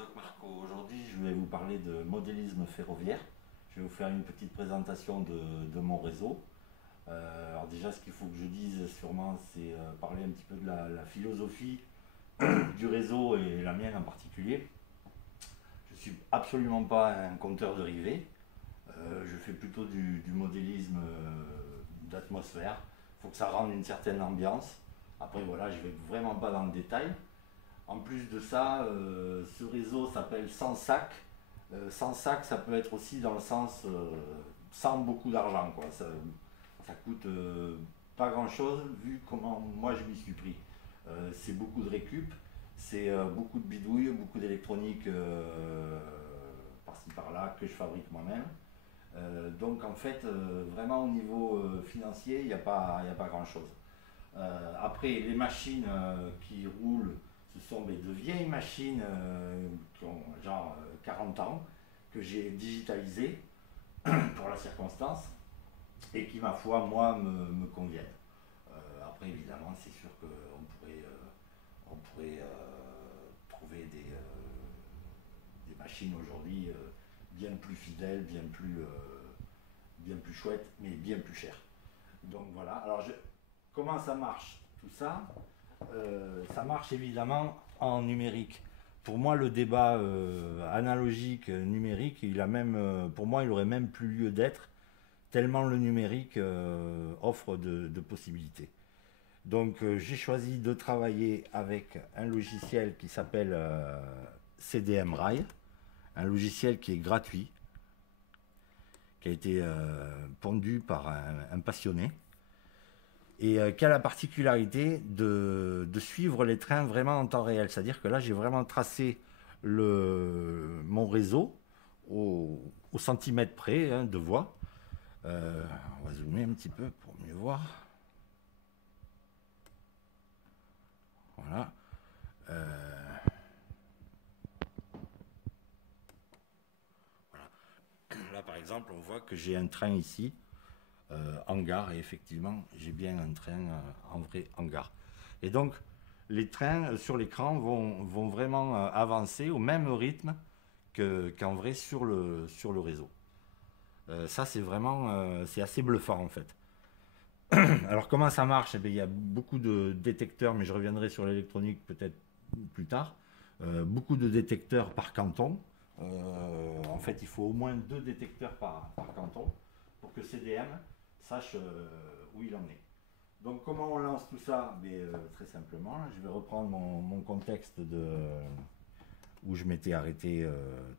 Doc Marco. Aujourd'hui, je vais vous parler de modélisme ferroviaire. Je vais vous faire une petite présentation de mon réseau. Alors déjà, ce qu'il faut que je dise sûrement, c'est parler un petit peu de la philosophie du réseau et la mienne en particulier. Je ne suis absolument pas un compteur de rivets. Je fais plutôt du modélisme d'atmosphère. Il faut que ça rende une certaine ambiance. Après voilà, je ne vais vraiment pas dans le détail. En plus de ça, ce réseau s'appelle sans sac. Sans sac, ça peut être aussi dans le sens sans beaucoup d'argent, quoi. Ça coûte pas grand chose vu comment moi je m'y suis pris. C'est beaucoup de récup, c'est beaucoup de bidouilles, beaucoup d'électronique par-ci par-là que je fabrique moi-même. Donc en fait, vraiment au niveau financier, il n'y a pas grand chose. Après, les machines qui roulent, ce sont de vieilles machines qui ont genre 40 ans, que j'ai digitalisées pour la circonstance et qui, ma foi, moi, me conviennent. Après, évidemment, c'est sûr on pourrait trouver des machines aujourd'hui bien plus fidèles, bien plus chouettes, mais bien plus chères. Donc voilà. Alors, comment ça marche tout ça? Ça marche évidemment en numérique. Pour moi, le débat analogique numérique, pour moi, il aurait même plus lieu d'être, tellement le numérique offre de possibilités. Donc, j'ai choisi de travailler avec un logiciel qui s'appelle CDM Rail, un logiciel qui est gratuit, qui a été pondu par un passionné et qui a la particularité de suivre les trains vraiment en temps réel. C'est-à-dire que là, j'ai vraiment tracé mon réseau au centimètre près de voie. On va zoomer un petit peu pour mieux voir. Voilà. Voilà. Là, par exemple, on voit que j'ai un train ici. En gare, et effectivement j'ai bien un train en vrai en gare. Et donc les trains sur l'écran vont vraiment avancer au même rythme qu'en vrai sur le réseau. Ça c'est vraiment c'est assez bluffant en fait. Alors comment ça marche? Eh bien, il y a beaucoup de détecteurs, mais je reviendrai sur l'électronique peut-être plus tard. Beaucoup de détecteurs par canton. En fait, il faut au moins 2 détecteurs par canton pour que CDM sache où il en est. Donc comment on lance tout ça? Très simplement, je vais reprendre mon contexte où je m'étais arrêté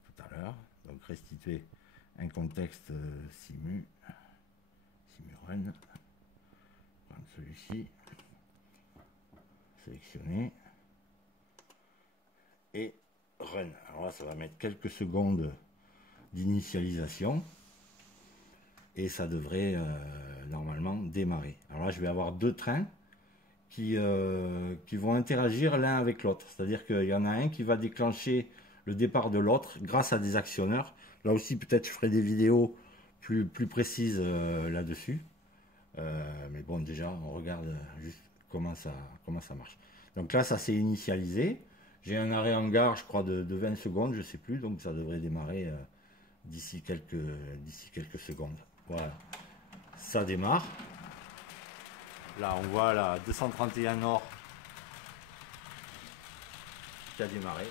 tout à l'heure. Donc restituer un contexte simu run. Prendre celui-ci, sélectionner et run. Alors là, ça va mettre quelques secondes d'initialisation. Et ça devrait normalement démarrer. Alors là, je vais avoir 2 trains qui vont interagir l'un avec l'autre. C'est-à-dire qu'il y en a un qui va déclencher le départ de l'autre grâce à des actionneurs. Là aussi, peut-être je ferai des vidéos plus précises là-dessus. Mais bon, déjà, on regarde juste comment ça marche. Donc là, ça s'est initialisé. J'ai un arrêt en gare, je crois, de 20 secondes, je sais plus. Donc ça devrait démarrer d'ici quelques secondes. Voilà, ça démarre. Là, on voit la 231 Nord qui a démarré.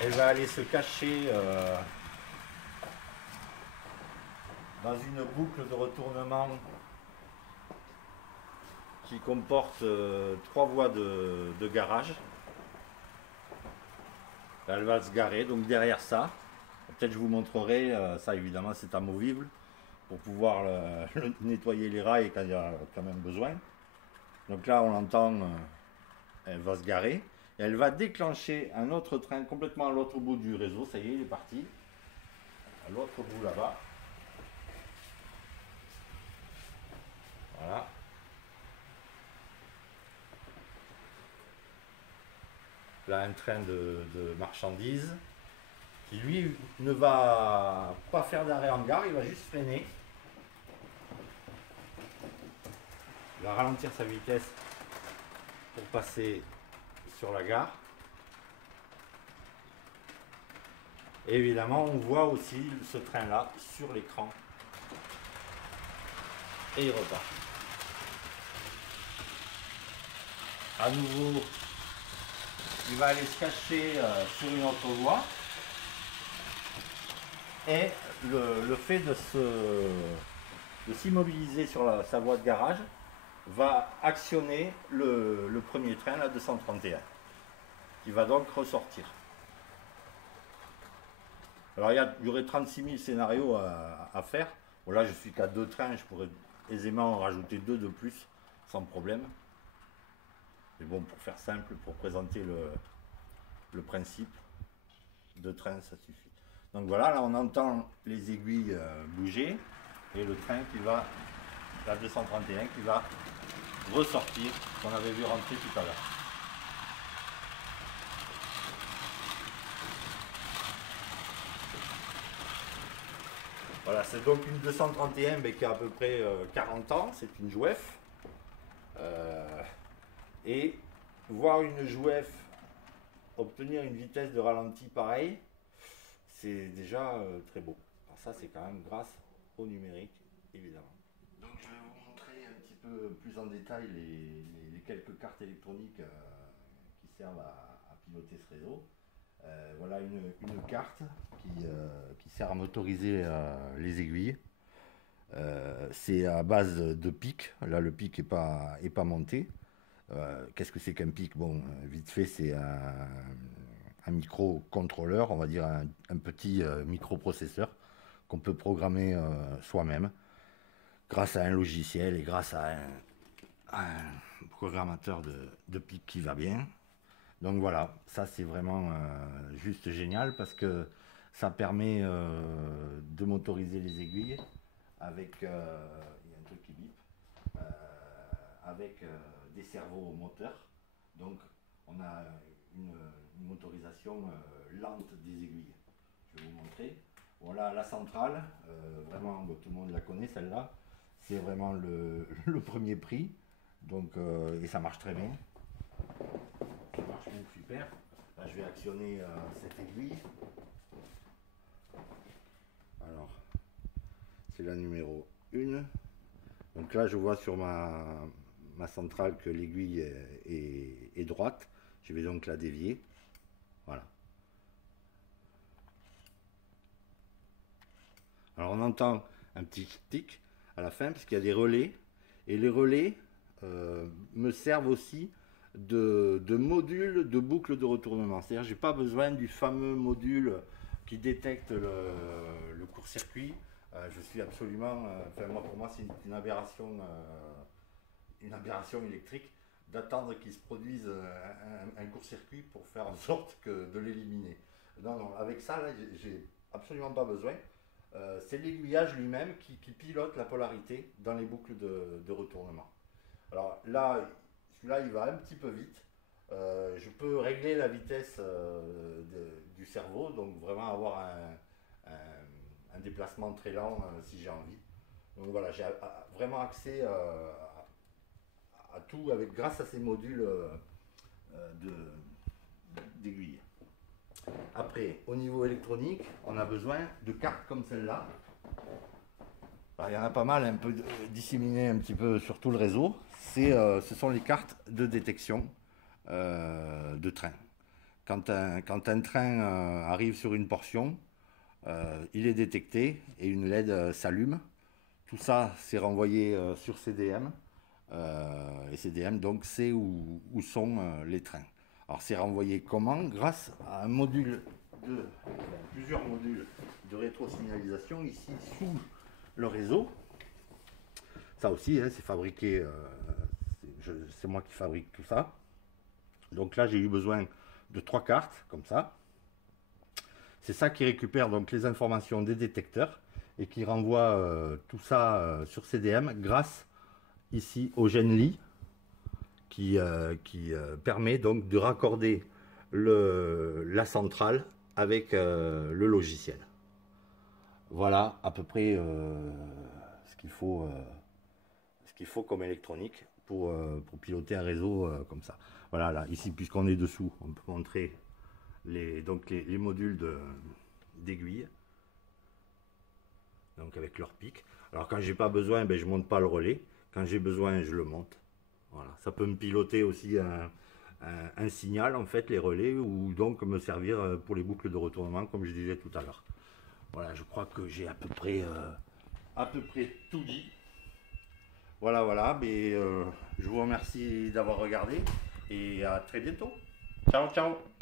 Elle va aller se cacher dans une boucle de retournement qui comporte 3 voies de garage. Elle va se garer, donc derrière ça, peut-être je vous montrerai, ça évidemment c'est amovible, pour pouvoir nettoyer les rails quand il y a quand même besoin. Donc là on l'entend, elle va se garer, et elle va déclencher un autre train complètement à l'autre bout du réseau. Ça y est, il est parti, à l'autre bout là-bas. Voilà. Là, un train de marchandises qui lui ne va pas faire d'arrêt en gare, il va juste freiner. Il va ralentir sa vitesse pour passer sur la gare. Et évidemment, on voit aussi ce train-là sur l'écran. Et il repart. À nouveau, il va aller se cacher sur une autre voie. Et le fait de s'immobiliser sur sa voie de garage va actionner le premier train, la 231, qui va donc ressortir. Alors il y aurait 36 000 scénarios à faire. Bon, là je suis qu'à 2 trains, je pourrais aisément en rajouter 2 de plus sans problème. Mais bon, pour faire simple, pour présenter le principe, 2 trains ça suffit. Donc voilà, là on entend les aiguilles bouger et le train qui va, la 231 qui va ressortir, qu'on avait vu rentrer tout à l'heure. Voilà, c'est donc une 231 mais qui a à peu près 40 ans, c'est une Jouef. Et voir une Jouef obtenir une vitesse de ralenti pareille, c'est déjà très beau. Alors ça, c'est quand même grâce au numérique, évidemment. Donc je vais vous montrer un petit peu plus en détail les quelques cartes électroniques qui servent à piloter ce réseau. Voilà une carte qui sert à motoriser les aiguilles. C'est à base de pic. Là, le pic n'est pas monté. Qu'est-ce que c'est qu'un pic? Bon, vite fait, c'est un microcontrôleur, on va dire un petit microprocesseur qu'on peut programmer soi-même grâce à un logiciel et grâce à un programmateur de pic qui va bien. Donc voilà, ça c'est vraiment juste génial parce que ça permet de motoriser les aiguilles avec, il y a un truc qui bip, avec des servos moteurs. Donc on a une motorisation lente des aiguilles. Je vais vous montrer. Voilà la centrale, vraiment tout le monde la connaît celle-là. C'est vraiment le premier prix. Donc, et ça marche très bien. Ça marche même super. Là, je vais actionner cette aiguille. Alors, c'est la numéro 1. Donc là, je vois sur ma centrale que l'aiguille est droite. Je vais donc la dévier. Voilà. Alors, on entend un petit tic à la fin parce qu'il y a des relais. Et les relais me servent aussi de module de boucle de retournement. C'est-à-dire que je n'ai pas besoin du fameux module qui détecte le court-circuit. Je suis absolument, enfin moi, pour moi c'est une aberration électrique d'attendre qu'il se produise un court-circuit pour faire en sorte de l'éliminer. Non, non, avec ça, là, j'ai absolument pas besoin. C'est l'aiguillage lui-même qui pilote la polarité dans les boucles de retournement. Alors là, celui-là, il va un petit peu vite. Je peux régler la vitesse du cerveau, donc vraiment avoir un déplacement très lent si j'ai envie. Donc voilà, j'ai vraiment accès à tout grâce à ces modules d'aiguille. Après, au niveau électronique, on a besoin de cartes comme celle-là. Il y en a pas mal, un peu disséminées un petit peu sur tout le réseau. Ce sont les cartes de détection de train. Quand un train arrive sur une portion, il est détecté et une LED s'allume. Tout ça, c'est renvoyé sur CDM. Et CDM, donc, c'est où sont les trains. Alors, c'est renvoyé comment? Grâce à un module plusieurs modules de rétro-signalisation ici sous le réseau. Ça aussi, hein, c'est fabriqué, c'est moi qui fabrique tout ça. Donc là, j'ai eu besoin de 3 cartes, comme ça. C'est ça qui récupère donc les informations des détecteurs et qui renvoie tout ça sur CDM grâce ici au Genly qui permet donc de raccorder la centrale avec le logiciel. Voilà à peu près ce qu'il faut comme électronique. pour piloter un réseau comme ça. Voilà, là, ici, puisqu'on est dessous, on peut montrer donc les modules d'aiguille, donc avec leur pic. Alors quand j'ai pas besoin, ben, je monte pas le relais. Quand j'ai besoin, je le monte. Voilà, ça peut me piloter aussi un signal, en fait, les relais, ou donc me servir pour les boucles de retournement, comme je disais tout à l'heure. Voilà, je crois que j'ai à peu près tout dit. Voilà, voilà, mais je vous remercie d'avoir regardé et à très bientôt. Ciao, ciao.